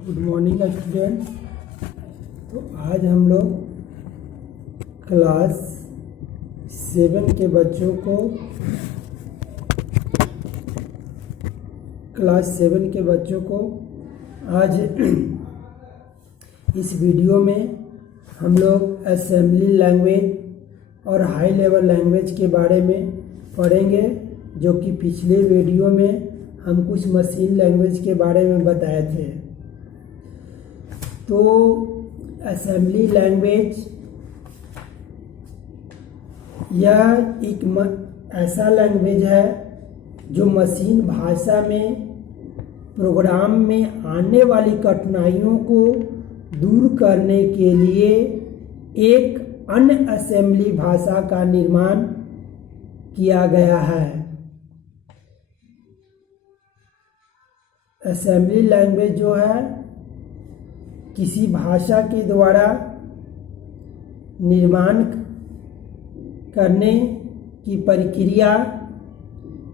Good morning student. तो आज हम लोग क्लास 7 के बच्चों को आज इस वीडियो में हम लोग असेंबली लैंग्वेज और हाई लेवल लैंग्वेज के बारे में पढ़ेंगे, जो कि पिछले वीडियो में हम कुछ मशीन लैंग्वेज के बारे में बताए थे। तो असेंबली लैंग्वेज यह एक ऐसा लैंग्वेज है जो मशीन भाषा में प्रोग्राम में आने वाली कठिनाइयों को दूर करने के लिए एक अन्य असेंबली भाषा का निर्माण किया गया है। असेंबली लैंग्वेज जो है किसी भाषा के द्वारा निर्माण करने की प्रक्रिया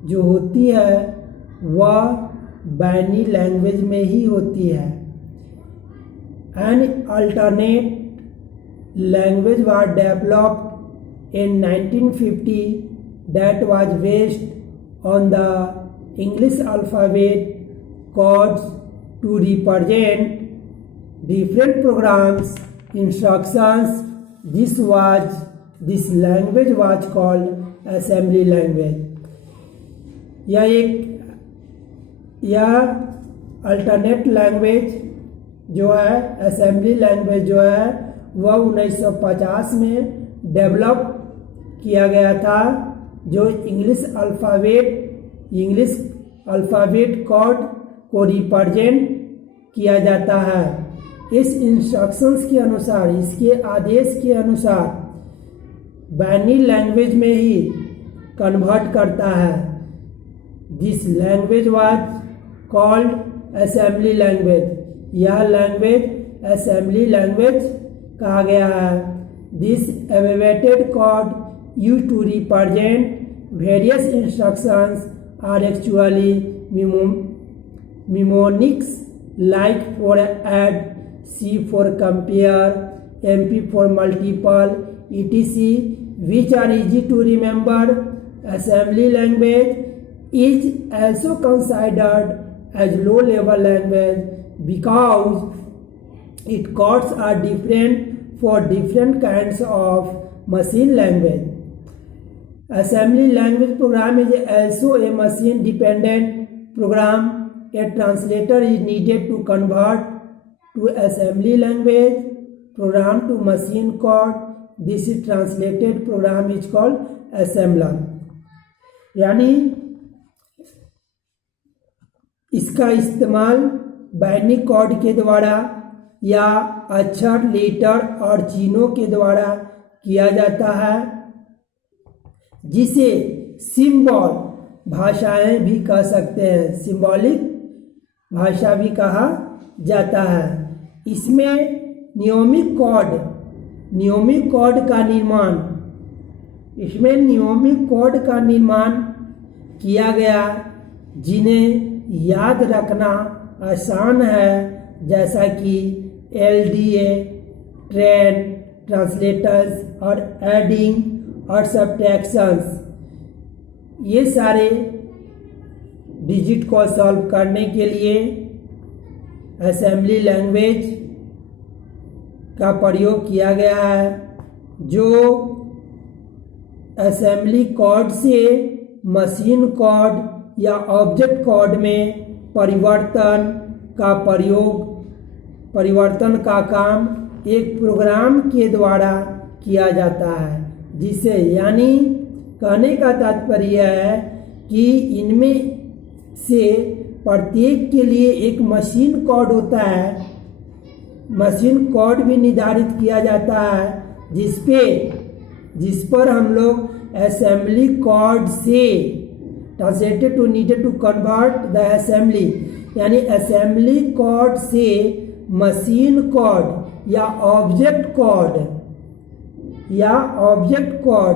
जो होती है वह बाइनरी लैंग्वेज में ही होती है। An alternate language was developed in 1950 that was based on the English alphabet codes to represent different programs instructions. This language was called assembly language. यह अल्टरनेट लैंग्वेज जो है असेंबली लैंग्वेज जो है वह 1950 में डेवलप किया गया था, जो इंग्लिश अल्फ़ाबेट कोड को रिप्रेजेंट किया जाता है। इस इंस्ट्रक्शंस के अनुसार, इसके आदेश के अनुसार बाइनरी लैंग्वेज में ही कन्वर्ट करता है। This language was called assembly language. यह लैंग्वेज असेंबली लैंग्वेज कहा गया है। This abbreviated code used to represent various instructions are actually mnemonics, like for add, C for compare, MP for multiple, etc., which are easy to remember. Assembly language is also considered as low level language because its codes are different for different kinds of machine language. Assembly language program is also a machine dependent program. A translator is needed to convert to assembly language program to machine code. This is translated program is called assembler. यानी इसका इस्तेमाल binary code के द्वारा या अक्षर, letter और चिन्हों के द्वारा किया जाता है, जिसे सिंबल भाषाएं भी कह सकते हैं, सिंबॉलिक भाषा भी कहा जाता है। इसमें नियमित कोड का निर्माण किया गया, जिन्हें याद रखना आसान है, जैसा कि LDA, ट्रेन, ट्रांसलेटर्स और एडिंग और सब्ट्रैक्शंस। ये सारे डिजिट को सॉल्व करने के लिए असेंबली लैंग्वेज का प्रयोग किया गया है, जो असेंबली कोड से मशीन कोड या ऑब्जेक्ट कोड में परिवर्तन का काम एक प्रोग्राम के द्वारा किया जाता है। जिसे यानी कहने का तात्पर्य है कि इनमें से प्रत्येक के लिए एक मशीन कोड होता है। मशीन कोड भी निर्धारित किया जाता है, जिस पर हम लोग असेंबली कोड से translated to needed to convert the assembly, यानी असेंबली कोड से मशीन कोड या ऑब्जेक्ट कोड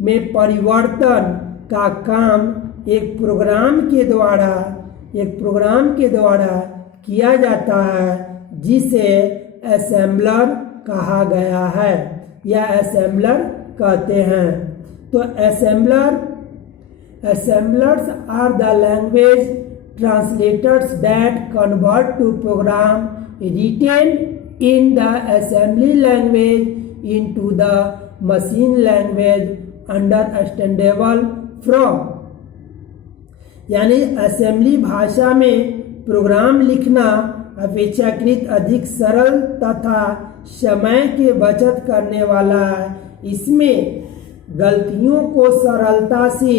में परिवर्तन का काम एक प्रोग्राम के द्वारा किया जाता है, जिसे असेंबलर कहा गया है या असेंबलर कहते हैं। तो assemblers are the language translators that convert to program written in the assembly language into the machine language understandable from। यानी असेंबली भाषा में प्रोग्राम लिखना अपेक्षाकृत अधिक सरल तथा समय की बचत करने वाला है। इसमें गलतियों को सरलता से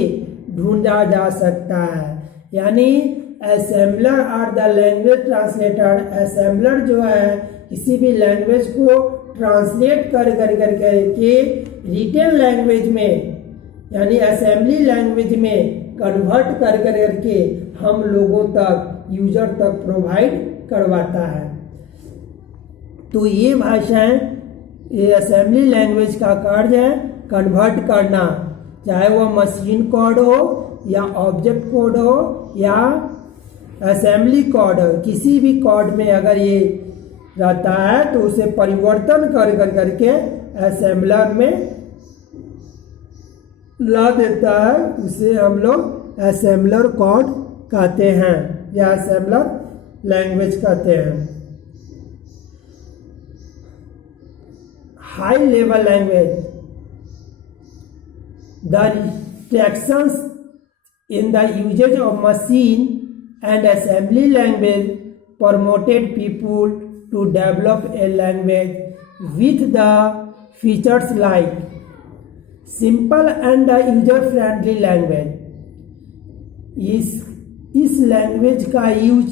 ढूंढा जा सकता है। यानी assembler are the language translator, assembler जो है किसी भी लैंग्वेज को ट्रांसलेट कर के रिटन लैंग्वेज में यानी असेंबली लैंग्वेज में कन्वर्ट कर के हम लोगों तक, यूजर तक प्रोवाइड करवाता है। तो ये भाषाएं, ये असेंबली लैंग्वेज का कार्य है कन्वर्ट करना, चाहे वो मशीन कोड हो या ऑब्जेक्ट कोड हो या असेंबली कोड हो। किसी भी कोड में अगर ये रहता है तो उसे परिवर्तन करके असेंबलर में ला देता है। उसे हम लोग असेंबलर कोड कहते हैं या असेंबलर लैंग्वेज कहते हैं। High level language, the restrictions in the usage of machine and assembly language promoted people to develop a language with the features like simple and user friendly language। इस language का use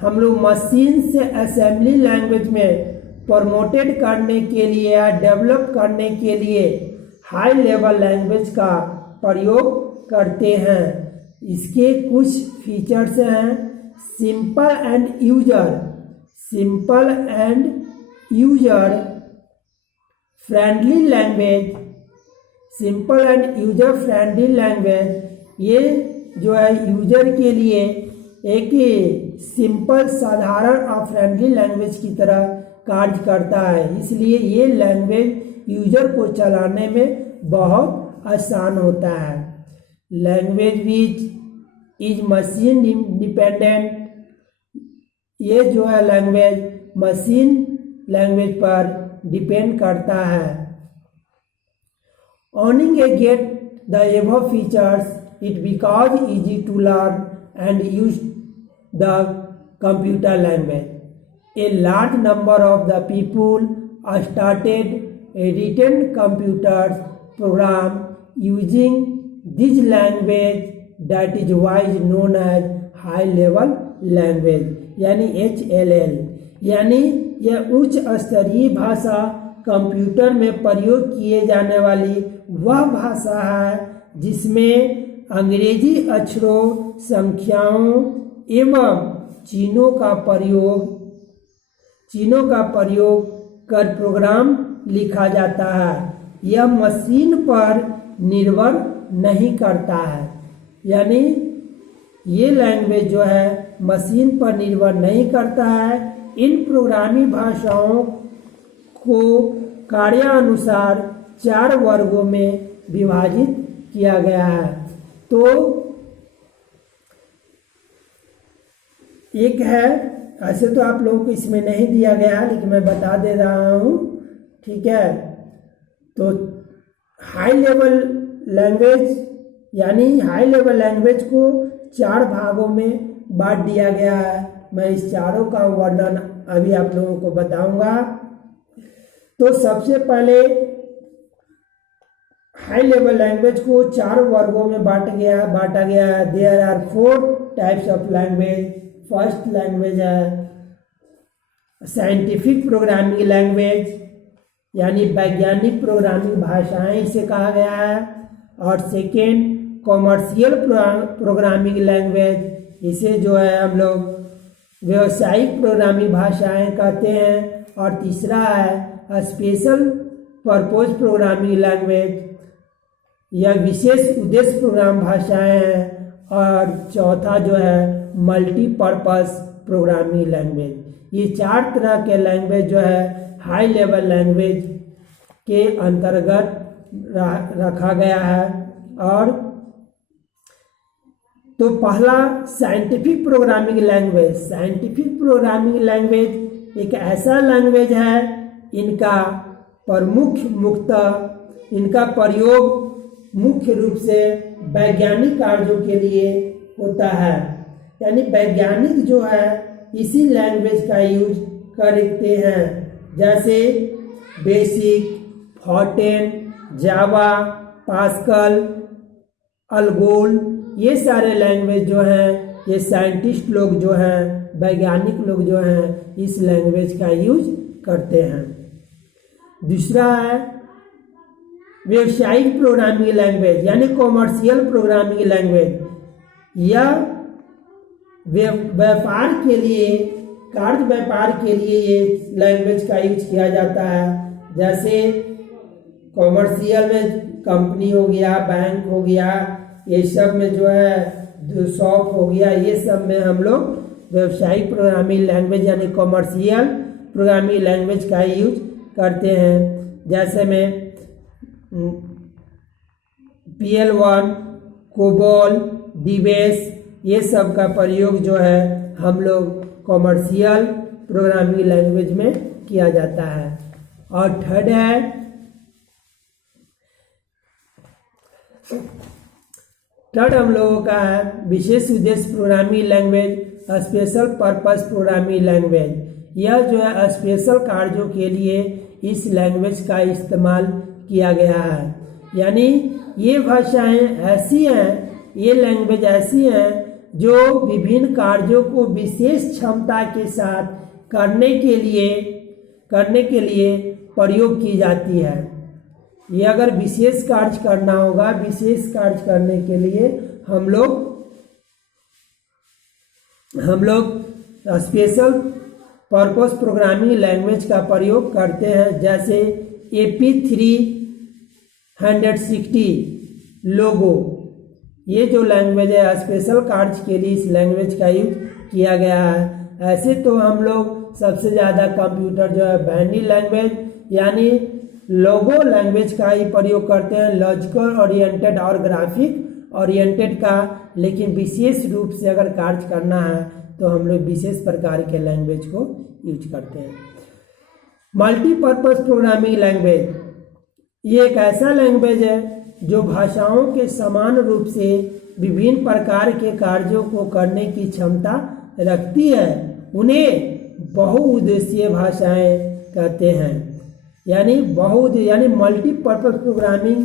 हम लोग machine से assembly language में promoted करने के लिए या डेवलप करने के लिए हाई लेवल लैंग्वेज का प्रयोग करते हैं। इसके कुछ फीचर्स हैं। Simple and user friendly language, simple and user friendly language, ये जो है यूजर के लिए एक सिंपल, साधारण और फ्रेंडली लैंग्वेज की तरह कार्य करता है। इसलिए ये लैंग्वेज यूजर को चलाने में बहुत आसान होता है। Language which is machine independent, ये जो है लैंग्वेज मशीन लैंग्वेज पर डिपेंड करता है। Owning a get the above features, it becomes easy to learn and use the computer language. A large number of the people started a written computers program using this language, that is why is known as high level language, यानी HLL। यानी यह उच्च स्तरीय भाषा computer में प्रयोग किए जाने वाली वह भाषा है जिसमें अंग्रेजी अक्षरों, संख्याओं एवं चिन्हों का प्रयोग कर प्रोग्राम लिखा जाता है। यह मशीन पर निर्भर नहीं करता है। यानी ये लैंग्वेज जो है मशीन पर निर्भर नहीं करता है। इन प्रोग्रामी भाषाओं को कार्यानुसार 4 वर्गों में विभाजित किया गया है। तो एक है, ऐसे तो आप लोगों को इसमें नहीं दिया गया है लेकिन मैं बता दे रहा हूँ, ठीक है। तो हाई लेवल लैंग्वेज, यानी हाई लेवल लैंग्वेज को 4 भागों में बांट दिया गया है। मैं इस चारों का वर्णन अभी आप लोगों को बताऊंगा। तो सबसे पहले हाई लेवल लैंग्वेज को 4 वर्गों में बांटा गया है। There are 4 types of language. First language है साइंटिफिक प्रोग्रामिंग लैंग्वेज, यानी वैज्ञानिक प्रोग्रामिंग भाषाएं इसे कहा गया है। और सेकेंड कॉमर्शियल प्रोग्रामिंग लैंग्वेज, इसे जो है हम लोग व्यावसायिक प्रोग्रामिंग भाषाएं कहते हैं। और तीसरा है स्पेशल पर्पज प्रोग्रामिंग लैंग्वेज, यह विशेष उद्देश्य प्रोग्राम भाषाएं हैं। और चौथा जो है मल्टीपर्पस प्रोग्रामिंग लैंग्वेज। ये 4 तरह के लैंग्वेज जो है हाई लेवल लैंग्वेज के अंतर्गत रखा गया है। और तो पहला scientific programming language. Scientific programming language एक ऐसा लैंग्वेज है, इनका इनका प्रयोग मुख्य रूप से वैज्ञानिक कार्यों के लिए होता है। यानी वैज्ञानिक जो है इसी लैंग्वेज का यूज करते हैं, जैसे बेसिक, फॉर्टेन, जावा, पास्कल, अल्गोल, ये सारे लैंग्वेज जो हैं, ये साइंटिस्ट लोग जो हैं, वैज्ञानिक लोग जो हैं, इस लैंग्वेज का यूज करते हैं। दूसरा है व्यावसायिक प्रोग्रामिंग लैंग्वेज, यानी कॉमर्शियल प्रोग्रामिंग लैंग्वेज। यह व्यापार के लिए, कार्य व्यापार के लिए ये लैंग्वेज का यूज किया जाता है। जैसे कॉमर्शियल में कंपनी हो गया, बैंक हो गया, ये सब में जो है शॉप हो गया, ये सब में हम लोग व्यावसायिक प्रोग्रामिंग लैंग्वेज यानी कॉमर्शियल प्रोग्रामिंग लैंग्वेज का यूज करते हैं। जैसे में PL1, कोबोल, DBase, ये सब का प्रयोग जो है हम लोग कॉमर्शियल प्रोग्रामिंग लैंग्वेज में किया जाता है। और थर्ड हम लोगों का है विशेष उद्देश्य programming language, special purpose programming language. यह जो है स्पेशल कार्यों के लिए इस लैंग्वेज का इस्तेमाल किया गया है। यानी ये भाषाएं ऐसी हैं, ये लैंग्वेज ऐसी हैं जो विभिन्न कार्यों को विशेष क्षमता के साथ करने के लिए प्रयोग की जाती है। ये अगर विशेष कार्य करना होगा, विशेष कार्य करने के लिए हम लोग स्पेशल पर्पस प्रोग्रामिंग लैंग्वेज का प्रयोग करते हैं। जैसे AP360 लोगो, ये जो लैंग्वेज है स्पेशल कार्य के लिए इस लैंग्वेज का यूज किया गया है। ऐसे तो हम लोग सबसे ज़्यादा कंप्यूटर जो है बाइनरी लैंग्वेज यानी लोगो लैंग्वेज का ही प्रयोग करते हैं, लॉजिकल ओरिएंटेड और ग्राफिक ओरिएंटेड का। लेकिन विशेष रूप से अगर कार्य करना है तो हम लोग विशेष प्रकार के लैंग्वेज को यूज करते हैं। मल्टीपर्पज प्रोग्रामिंग लैंग्वेज, ये एक ऐसा लैंग्वेज है जो भाषाओं के समान रूप से विभिन्न प्रकार के कार्यों को करने की क्षमता रखती है। उन्हें बहुउद्देशीय भाषाएं कहते हैं। यानी मल्टीपर्पज प्रोग्रामिंग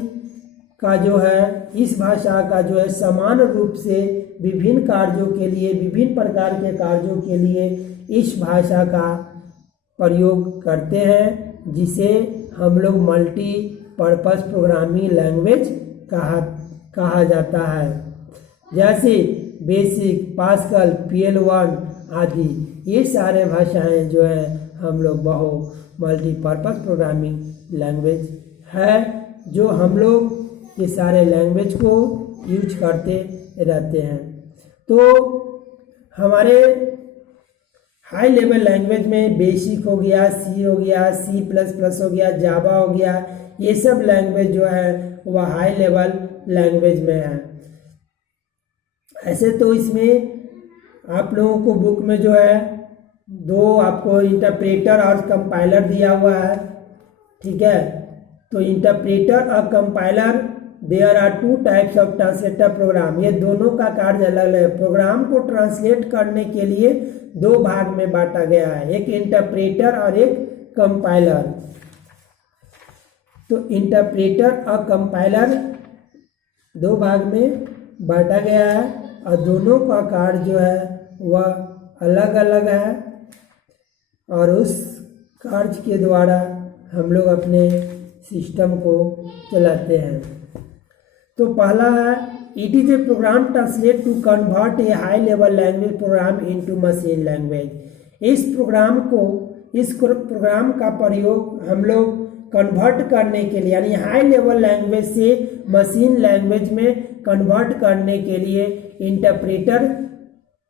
का जो है इस भाषा का जो है समान रूप से विभिन्न कार्यों के लिए, विभिन्न प्रकार के कार्यों के लिए इस भाषा का प्रयोग करते हैं, जिसे हम लोग मल्टीपर्पज प्रोग्रामिंग लैंग्वेज कहा जाता है। जैसे बेसिक, पास्कल, PL1 आदि ये सारे भाषाएं जो है हम लोग मल्टीपर्पज प्रोग्रामिंग लैंग्वेज है, जो हम लोग ये सारे लैंग्वेज को यूज करते रहते हैं। तो हमारे हाई लेवल लैंग्वेज में बेसिक हो गया, C हो गया, C++ हो गया, जावा हो गया, ये सब लैंग्वेज जो है वह हाई लेवल लैंग्वेज में है। ऐसे तो इसमें आप लोगों को बुक में जो है 2 आपको इंटरप्रेटर और कंपाइलर दिया हुआ है, ठीक है। तो इंटरप्रेटर और compiler, there are 2 types of translator program, ये दोनों का कार्य अलग अलग है। प्रोग्राम को ट्रांसलेट करने के लिए 2 भाग में बांटा गया है, एक इंटरप्रेटर और एक कंपाइलर। तो इंटरप्रेटर और कंपाइलर 2 भाग में बांटा गया है और दोनों का कार्य जो है वह अलग अलग है और उस कार्य के द्वारा हम लोग अपने सिस्टम को चलाते हैं। तो पहला है it is a program translate to convert a high level language program into machine language. इस प्रोग्राम का प्रयोग हम लोग कन्वर्ट करने के लिए यानी हाई लेवल लैंग्वेज से मशीन लैंग्वेज में कन्वर्ट करने के लिए इंटरप्रेटर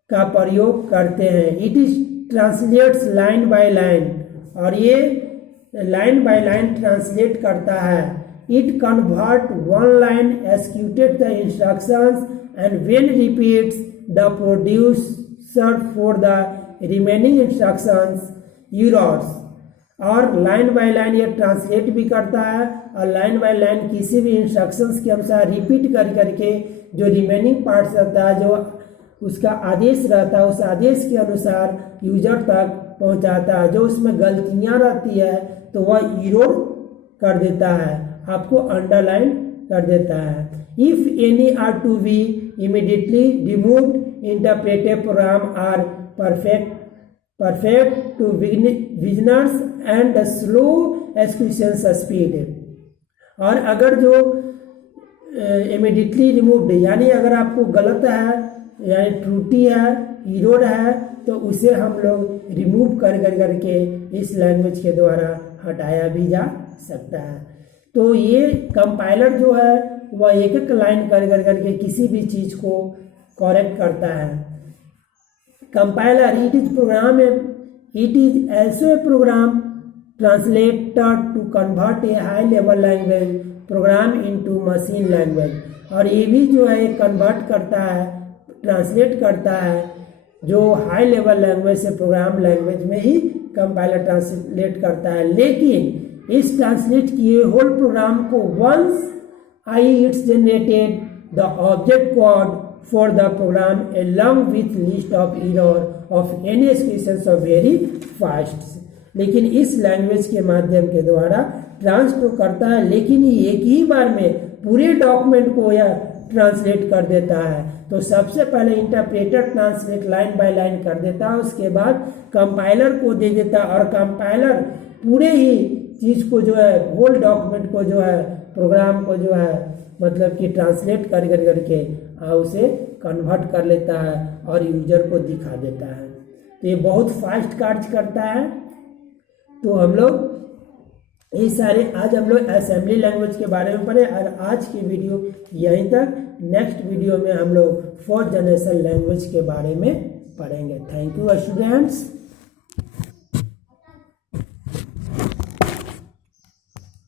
का प्रयोग करते हैं। It is translates line by line, और ये लाइन बाय लाइन ट्रांसलेट करता है। It convert one line executed the instructions and when repeats the producer for the remaining instructions users. और लाइन बाय लाइन ये ट्रांसलेट भी करता है, और लाइन बाय लाइन किसी भी इंस्ट्रक्शंस के अनुसार रिपीट कर करके जो रिमेनिंग पार्ट्स रहता है, जो उसका आदेश रहता है, उस आदेश के अनुसार यूजर तक पहुंचाता है। जो उसमें गलतियां रहती है तो वह इरोर कर देता है, आपको अंडरलाइन कर देता है। If any are to be immediately removed, interpreted program are perfect to beginners and slow execution speed। और अगर जो इमीडिएटली रिमूव्ड यानी अगर आपको गलत है यानी त्रुटि है, एरर है, तो उसे हम लोग रिमूव करके इस लैंग्वेज के द्वारा हटाया भी जा सकता है। तो ये कंपाइलर जो है वह एक एक लाइन करके किसी भी चीज़ को करेक्ट करता है। Compiler, it is also a program translator to convert a high level language program into machine language। और ये भी जो है कन्वर्ट करता है, ट्रांसलेट करता है, जो हाई लेवल लैंग्वेज से प्रोग्राम लैंग्वेज में ही कंपाइलर ट्रांसलेट करता है। लेकिन इस ट्रांसलेट किए होल प्रोग्राम को once it's generated the object code for the program along with list of error of any expressions of very fast। लेकिन इस लैंग्वेज के माध्यम के द्वारा ट्रांस तो करता है, लेकिन एक ही बार में पूरे डॉक्यूमेंट को यह ट्रांसलेट कर देता है। तो सबसे पहले interpreter translate line by line कर देता है, उसके बाद कंपाइलर को दे देता है, और कंपाइलर पूरे ही चीज़ को जो है, होल डॉक्यूमेंट को जो है, प्रोग्राम को जो है मतलब कि ट्रांसलेट करके उसे कन्वर्ट कर लेता है और यूजर को दिखा देता है। तो ये बहुत फास्ट कार्य करता है। तो हम लोग ये सारे आज हम लोग असेंबली लैंग्वेज के बारे में पढ़े, और आज की वीडियो यहीं तक। नेक्स्ट वीडियो में हम लोग फोर्थ जनरेशन लैंग्वेज के बारे में पढ़ेंगे। Thank you students.